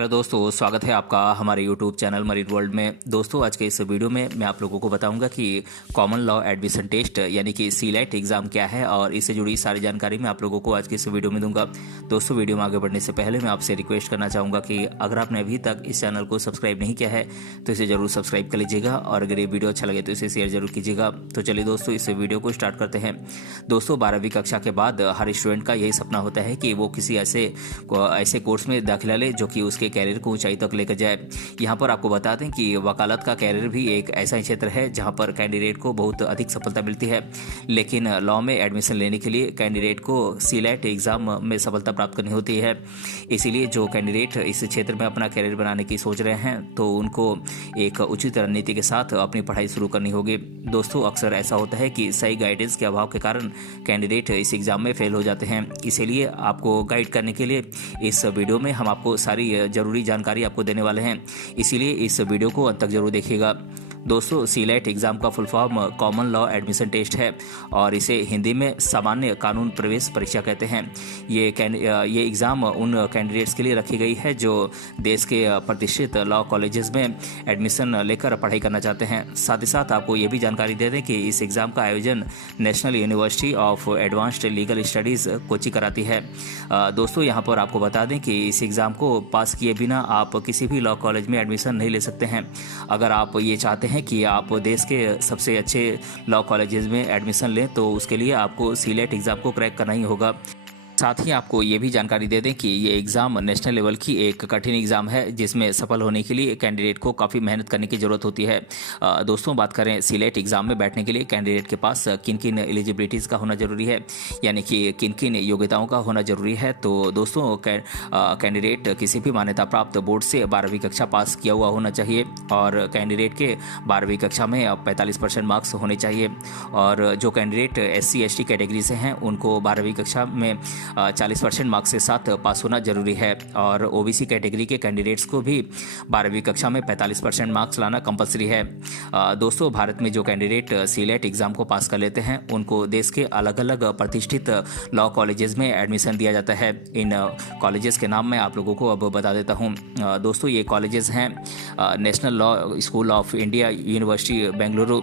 Hello दोस्तों, स्वागत है आपका हमारे यूट्यूब चैनल मरीन वर्ल्ड में। दोस्तों, आज के इस वीडियो में मैं आप लोगों को बताऊंगा कि कॉमन लॉ एडमिशन टेस्ट यानी कि सीलेट एग्ज़ाम क्या है और इससे जुड़ी सारी जानकारी मैं आप लोगों को आज के इस वीडियो में दूंगा। दोस्तों, वीडियो में आगे बढ़ने से पहले मैं आपसे रिक्वेस्ट करना चाहूँगा कि अगर आपने अभी तक इस चैनल को सब्सक्राइब नहीं किया है तो इसे ज़रूर सब्सक्राइब कर लीजिएगा और अगर ये वीडियो अच्छा लगे तो इसे शेयर जरूर कीजिएगा। तो चलिए दोस्तों, इस वीडियो को स्टार्ट करते हैं। दोस्तों, 12वीं कक्षा के बाद हर स्टूडेंट का यही सपना होता है कि वो किसी ऐसे कोर्स में दाखिला ले जो कि उसके कैरियर को ऊंचाई तक लेकर जाए। यहाँ पर आपको बता दें कि वकालत का कैरियर भी एक ऐसा ही क्षेत्र है जहाँ पर कैंडिडेट को बहुत अधिक सफलता मिलती है, लेकिन लॉ में एडमिशन लेने के लिए कैंडिडेट को सीलेट एग्ज़ाम में सफलता प्राप्त करनी होती है। इसीलिए जो कैंडिडेट इस क्षेत्र में अपना कैरियर बनाने की सोच रहे हैं तो उनको एक उचित रणनीति के साथ अपनी पढ़ाई शुरू करनी होगी। दोस्तों, अक्सर ऐसा होता है कि सही गाइडेंस के अभाव के कारण कैंडिडेट इस एग्ज़ाम में फेल हो जाते हैं। इसीलिए आपको गाइड करने के लिए इस वीडियो में हम आपको सारी ज़रूरी जानकारी आपको देने वाले हैं, इसीलिए इस वीडियो को अंत तक जरूर देखिएगा। दोस्तों, सीलेट एग्ज़ाम का full form common law admission test है और इसे हिंदी में सामान्य कानून प्रवेश परीक्षा कहते हैं। ये एग्ज़ाम उन कैंडिडेट्स के लिए रखी गई है जो देश के प्रतिष्ठित लॉ कॉलेजेस में एडमिशन लेकर पढ़ाई करना चाहते हैं। साथ ही साथ आपको ये भी जानकारी दे दें कि इस एग्ज़ाम का आयोजन national university of advanced legal studies Kochi कराती है। दोस्तों, यहाँ पर आपको बता दें कि इस एग्ज़ाम को पास किए बिना आप किसी भी लॉ कॉलेज में एडमिशन नहीं ले सकते हैं। अगर आप ये चाहते हैं कि आप देश के सबसे अच्छे लॉ कॉलेजेस में एडमिशन लें तो उसके लिए आपको सीलेट एग्ज़ाम को क्रैक करना ही होगा। साथ ही आपको ये भी जानकारी दे दें कि ये एग्ज़ाम नेशनल लेवल की एक कठिन एग्ज़ाम है जिसमें सफल होने के लिए कैंडिडेट को काफ़ी मेहनत करने की ज़रूरत होती है। दोस्तों, बात करें सीलेट एग्ज़ाम में बैठने के लिए कैंडिडेट के पास किन किन एलिजिबिलिटीज़ का होना ज़रूरी है, यानी कि किन किन योग्यताओं का होना ज़रूरी है। तो दोस्तों, कैंडिडेट किसी भी मान्यता प्राप्त बोर्ड से 12वीं कक्षा पास किया हुआ होना चाहिए और कैंडिडेट के 12वीं कक्षा में 45% मार्क्स होने चाहिए और जो कैंडिडेट SC/ST कैटेगरी से हैं उनको 12वीं कक्षा में 40% मार्क्स के साथ पास होना जरूरी है और OBC कैटेगरी के कैंडिडेट्स को भी 12वीं कक्षा में 45% मार्क्स लाना कंपलसरी है। दोस्तों, भारत में जो कैंडिडेट सीलेट एग्ज़ाम को पास कर लेते हैं उनको देश के अलग अलग प्रतिष्ठित लॉ कॉलेजेस में एडमिशन दिया जाता है। इन कॉलेजेस के नाम मैं आप लोगों को अब बता देता हूँ। दोस्तों, ये कॉलेजेस हैं national law school of India university Bengaluru,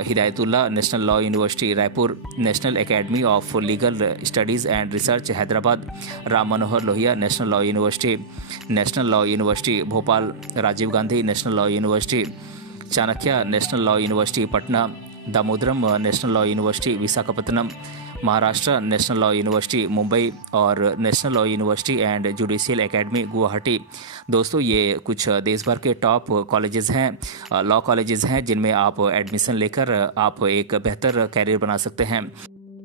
Hidayatullah national law university Raipur, national academy of legal studies and research Hyderabad, Ram Manohar Lohia national law university Bhopal, Rajiv Gandhi national law university, Chanakya national law university Patna, Damodaram national law university Visakhapatnam, Maharashtra national law university Mumbai और national law university and judicial academy Guwahati. दोस्तों, ये कुछ देश भर के top colleges हैं, law colleges हैं जिनमें आप एडमिशन लेकर आप एक बेहतर कैरियर बना सकते हैं।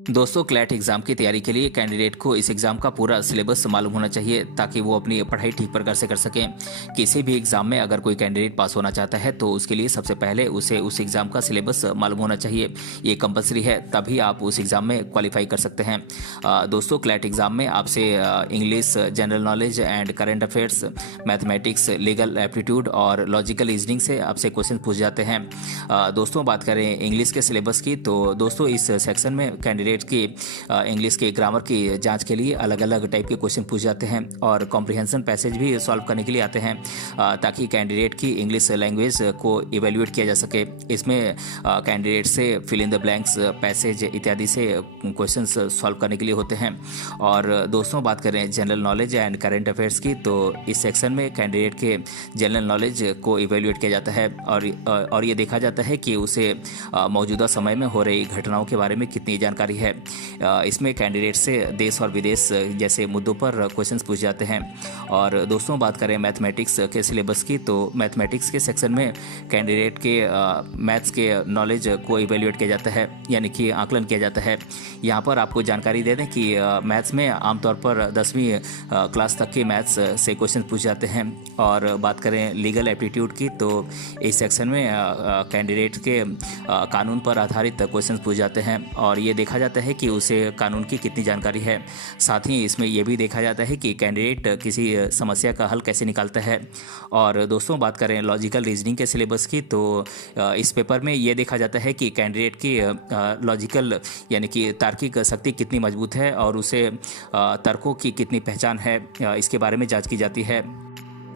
दोस्तों, क्लैट एग्ज़ाम की तैयारी के लिए कैंडिडेट को इस एग्ज़ाम का पूरा सिलेबस मालूम होना चाहिए ताकि वो अपनी पढ़ाई ठीक प्रकार से कर सकें। किसी भी एग्ज़ाम में अगर कोई कैंडिडेट पास होना चाहता है तो उसके लिए सबसे पहले उसे उस एग्ज़ाम का सिलेबस मालूम होना चाहिए। ये कंपलसरी है, तभी आप उस एग्ज़ाम में क्वालिफाई कर सकते हैं। दोस्तों, क्लैट एग्ज़ाम में आपसे English, general knowledge and current affairs, mathematics, legal aptitude और लॉजिकल रीजनिंग से आपसे क्वेश्चन पूछ जाते हैं। दोस्तों, बात करें इंग्लिश के सिलेबस की तो दोस्तों इस सेक्शन में कैंडिडेट की इंग्लिश के ग्रामर की जांच के लिए अलग अलग टाइप के क्वेश्चन पूछ जाते हैं और कॉम्प्रिहेंशन पैसेज भी सॉल्व करने के लिए आते हैं ताकि कैंडिडेट की इंग्लिश लैंग्वेज को इवेल्युएट किया जा सके। इसमें कैंडिडेट से fill in the blanks, passage इत्यादि से क्वेश्चंस सॉल्व करने के लिए होते हैं। और दोस्तों, बात करें general knowledge and current affairs की तो इस सेक्शन में कैंडिडेट के जनरल नॉलेज को इवेल्युएट किया जाता है और ये देखा जाता है कि उसे मौजूदा समय में हो रही घटनाओं के बारे में कितनी जानकारी है। इसमें कैंडिडेट से देश और विदेश जैसे मुद्दों पर क्वेश्चंस पूछ जाते हैं। और दोस्तों, बात करें मैथमेटिक्स के सिलेबस की तो मैथमेटिक्स के सेक्शन में कैंडिडेट के मैथ्स के नॉलेज को इवेल्युएट किया जाता है, यानी कि आकलन किया जाता है। यहाँ पर आपको जानकारी दे दें कि मैथ्स में आमतौर पर 10वीं क्लास तक के मैथ्स से क्वेश्चन पूछ जाते हैं। और बात करें लीगल एप्टीट्यूड की तो इस सेक्शन में कैंडिडेट के कानून पर आधारित क्वेश्चन पूछ जाते हैं और ये देखा जाता है कि उसे कानून की कितनी जानकारी है। साथ ही इसमें यह भी देखा जाता है कि कैंडिडेट किसी समस्या का हल कैसे निकालता है। और दोस्तों, बात करें लॉजिकल रीजनिंग के सिलेबस की तो इस पेपर में ये देखा जाता है कि कैंडिडेट की लॉजिकल यानी कि तार्किक शक्ति कितनी मजबूत है और उसे तर्कों की कितनी पहचान है, इसके बारे में जांच की जाती है।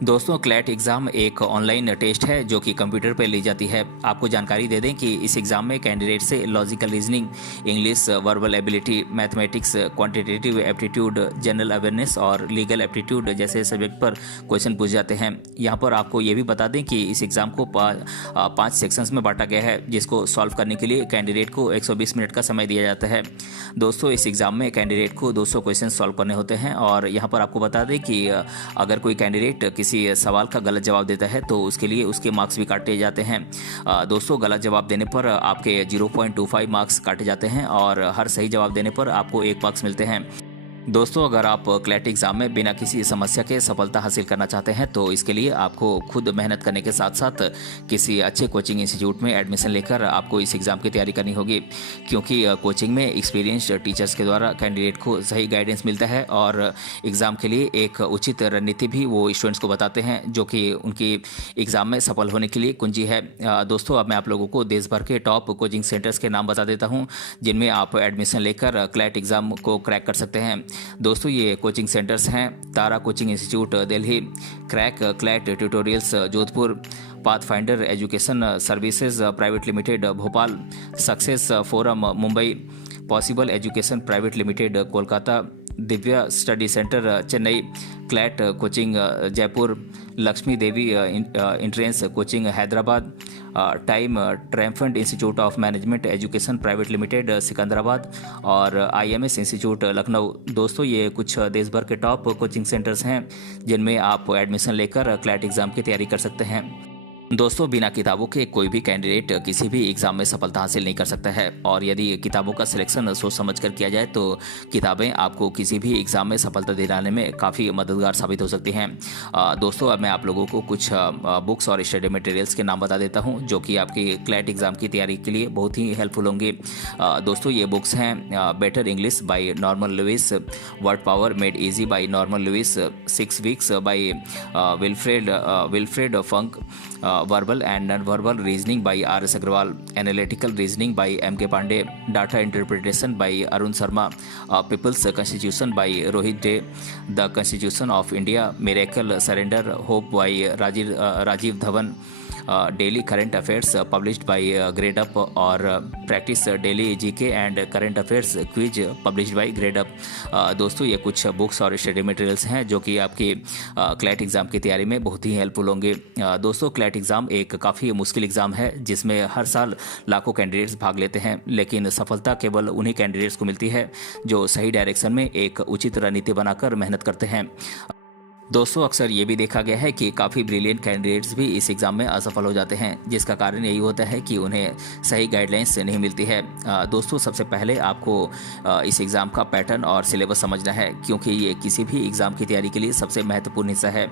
दोस्तों क्लैट एग्ज़ाम एक ऑनलाइन टेस्ट है जो कि कंप्यूटर पर ली जाती है। आपको जानकारी दे दें कि इस एग्ज़ाम में कैंडिडेट से logical reasoning, English, verbal ability, mathematics, quantitative aptitude, general awareness और लीगल एप्टीट्यूड जैसे सब्जेक्ट पर क्वेश्चन पूछ जाते हैं। यहाँ पर आपको ये भी बता दें कि इस एग्ज़ाम को 5 सेक्शंस में बांटा गया है, जिसको सॉल्व करने के लिए कैंडिडेट को 120 मिनट का समय दिया जाता है। दोस्तों इस एग्ज़ाम में कैंडिडेट को 200 क्वेश्चन सॉल्व करने होते हैं और यहाँ पर आपको बता दें कि अगर कोई कैंडिडेट किसी सवाल का गलत जवाब देता है तो उसके लिए उसके मार्क्स भी काटे जाते हैं। दोस्तों गलत जवाब देने पर आपके 0.25 मार्क्स काटे जाते हैं और हर सही जवाब देने पर आपको 1 मार्क्स मिलते हैं। दोस्तों अगर आप क्लैट एग्ज़ाम में बिना किसी समस्या के सफलता हासिल करना चाहते हैं तो इसके लिए आपको खुद मेहनत करने के साथ साथ किसी अच्छे कोचिंग इंस्टीट्यूट में एडमिशन लेकर आपको इस एग्ज़ाम की तैयारी करनी होगी, क्योंकि कोचिंग में एक्सपीरियंस टीचर्स के द्वारा कैंडिडेट को सही गाइडेंस मिलता है और एग्ज़ाम के लिए एक उचित रणनीति भी वो स्टूडेंट्स को बताते हैं जो कि उनकी एग्ज़ाम में सफल होने के लिए कुंजी है। दोस्तों अब मैं आप लोगों को देश भर के टॉप कोचिंग सेंटर्स के नाम बता देता हूँ जिनमें आप एडमिशन लेकर क्लैट एग्ज़ाम को क्रैक कर सकते हैं। दोस्तों ये कोचिंग सेंटर्स हैं Tara coaching institute Delhi, crack CLAT tutorials Jodhpur, pathfinder education services private limited Bhopal, success forum Mumbai, possible education private limited Kolkata, Divya study centre Chennai, CLAT coaching Jaipur, Lakshmi Devi entrance coaching Hyderabad, time triumphant institute of management education private limited Secunderabad और IMS institute Lucknow. दोस्तों ये कुछ देश भर के top coaching centres हैं जिनमें आप एडमिशन लेकर क्लैट एग्ज़ाम की तैयारी कर सकते हैं। दोस्तों बिना किताबों के कोई भी कैंडिडेट किसी भी एग्ज़ाम में सफलता हासिल नहीं कर सकता है और यदि किताबों का सिलेक्शन सोच समझ कर किया जाए तो किताबें आपको किसी भी एग्ज़ाम में सफलता दिलाने में काफ़ी मददगार साबित हो सकती हैं। दोस्तों अब मैं आप लोगों को कुछ बुक्स और स्टडी मटेरियल्स के नाम बता देता हूं जो कि आपकी क्लैट एग्ज़ाम की तैयारी के लिए बहुत ही हेल्पफुल होंगे। दोस्तों ये बुक्स हैं better English by Norman Lewis, word power made easy by Norman Lewis, 6 weeks by Wilfred Funk, verbal and non verbal reasoning by RS Agarwal, analytical reasoning by MK Pandey, data interpretation by Arun Sharma, people's constitution by Rohit De, the constitution of India, miracle surrender hope by Rajeev Dhavan, daily current affairs published by grade up और practice daily GK and current affairs quiz published by grade up. दोस्तों ये कुछ books और study materials हैं जो कि आपकी CLAT exam की तैयारी में बहुत ही हेल्पफुल होंगे। दोस्तों क्लैट एग्ज़ाम एक काफ़ी मुश्किल एग्ज़ाम है जिसमें हर साल लाखों कैंडिडेट्स भाग लेते हैं, लेकिन सफलता केवल उन्हीं कैंडिडेट्स को मिलती है जो सही डायरेक्शन में एक उचित रणनीति बनाकर मेहनत करते हैं। दोस्तों अक्सर ये भी देखा गया है कि काफ़ी ब्रिलियंट कैंडिडेट्स भी इस एग्ज़ाम में असफल हो जाते हैं, जिसका कारण यही होता है कि उन्हें सही गाइडलाइंस नहीं मिलती है। दोस्तों सबसे पहले आपको इस एग्ज़ाम का पैटर्न और सिलेबस समझना है, क्योंकि ये किसी भी एग्ज़ाम की तैयारी के लिए सबसे महत्वपूर्ण हिस्सा है।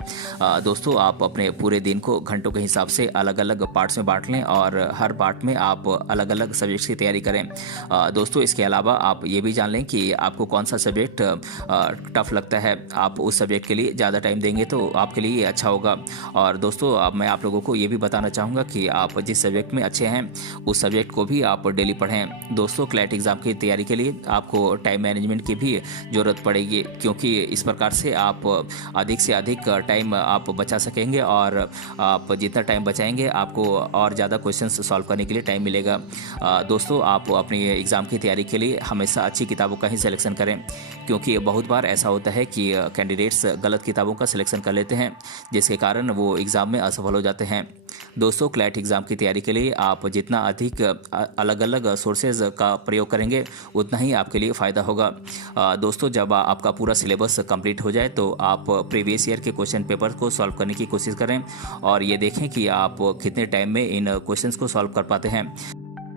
दोस्तों आप अपने पूरे दिन को घंटों के हिसाब से अलग अलग पार्ट्स में बांट लें और हर पार्ट में आप अलग अलग सब्जेक्ट्स की तैयारी करें। दोस्तों इसके अलावा आप ये भी जान लें कि आपको कौन सा सब्जेक्ट टफ लगता है, आप उस सब्जेक्ट के लिए ज़्यादा टाइम देंगे तो आपके लिए ये अच्छा होगा। और दोस्तों अब मैं आप लोगों को ये भी बताना चाहूँगा कि आप जिस सब्जेक्ट में अच्छे हैं उस सब्जेक्ट को भी आप डेली पढ़ें। दोस्तों क्लैट एग्ज़ाम की तैयारी के लिए आपको टाइम मैनेजमेंट की भी ज़रूरत पड़ेगी, क्योंकि इस प्रकार से आप अधिक से अधिक टाइम आप बचा सकेंगे और आप जितना टाइम बचाएंगे आपको और ज़्यादा क्वेश्चंस सॉल्व करने के लिए टाइम मिलेगा। दोस्तों आप अपनी एग्ज़ाम की तैयारी के लिए हमेशा अच्छी किताबों का ही सिलेक्शन करें, क्योंकि बहुत बार ऐसा होता है कि कैंडिडेट्स गलत किताबों का सिलेक्शन कर लेते हैं जिसके कारण वो एग्ज़ाम में असफल हो जाते हैं। दोस्तों क्लैट एग्ज़ाम की तैयारी के लिए आप जितना अधिक अलग अलग सोर्सेज का प्रयोग करेंगे उतना ही आपके लिए फ़ायदा होगा। दोस्तों जब आपका पूरा सिलेबस कंप्लीट हो जाए तो आप प्रीवियस ईयर के क्वेश्चन पेपर को सॉल्व करने की कोशिश करें और ये देखें कि आप कितने टाइम में इन क्वेश्चंस को सॉल्व कर पाते हैं।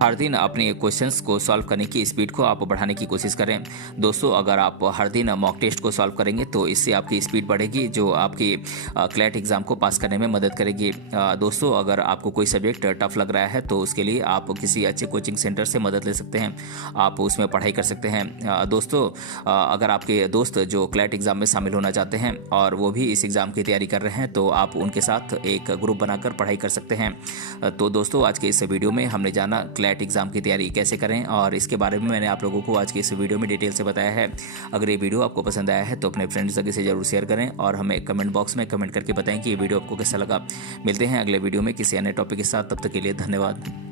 हर दिन अपने क्वेश्चंस को सॉल्व करने की स्पीड को आप बढ़ाने की कोशिश करें। दोस्तों अगर आप हर दिन मॉक टेस्ट को सॉल्व करेंगे तो इससे आपकी स्पीड बढ़ेगी, जो आपकी क्लैट एग्ज़ाम को पास करने में मदद करेगी। दोस्तों अगर आपको कोई सब्जेक्ट टफ लग रहा है तो उसके लिए आप किसी अच्छे कोचिंग सेंटर से मदद ले सकते हैं, आप उसमें पढ़ाई कर सकते हैं। दोस्तों अगर आपके दोस्त जो क्लैट एग्ज़ाम में शामिल होना चाहते हैं और वो भी इस एग्ज़ाम की तैयारी कर रहे हैं तो आप उनके साथ एक ग्रुप बनाकर पढ़ाई कर सकते हैं। तो दोस्तों आज के इस वीडियो में हमने जाना क्लैट लैट एग्ज़ाम की तैयारी कैसे करें, और इसके बारे में मैंने आप लोगों को आज की इस वीडियो में डिटेल से बताया है। अगर ये वीडियो आपको पसंद आया है तो अपने फ्रेंड्स तक इसे जरूर शेयर करें और हमें कमेंट बॉक्स में कमेंट करके बताएं कि ये वीडियो आपको कैसा लगा। मिलते हैं अगले वीडियो में किसी अन्य टॉपिक के साथ, तब तक के लिए धन्यवाद।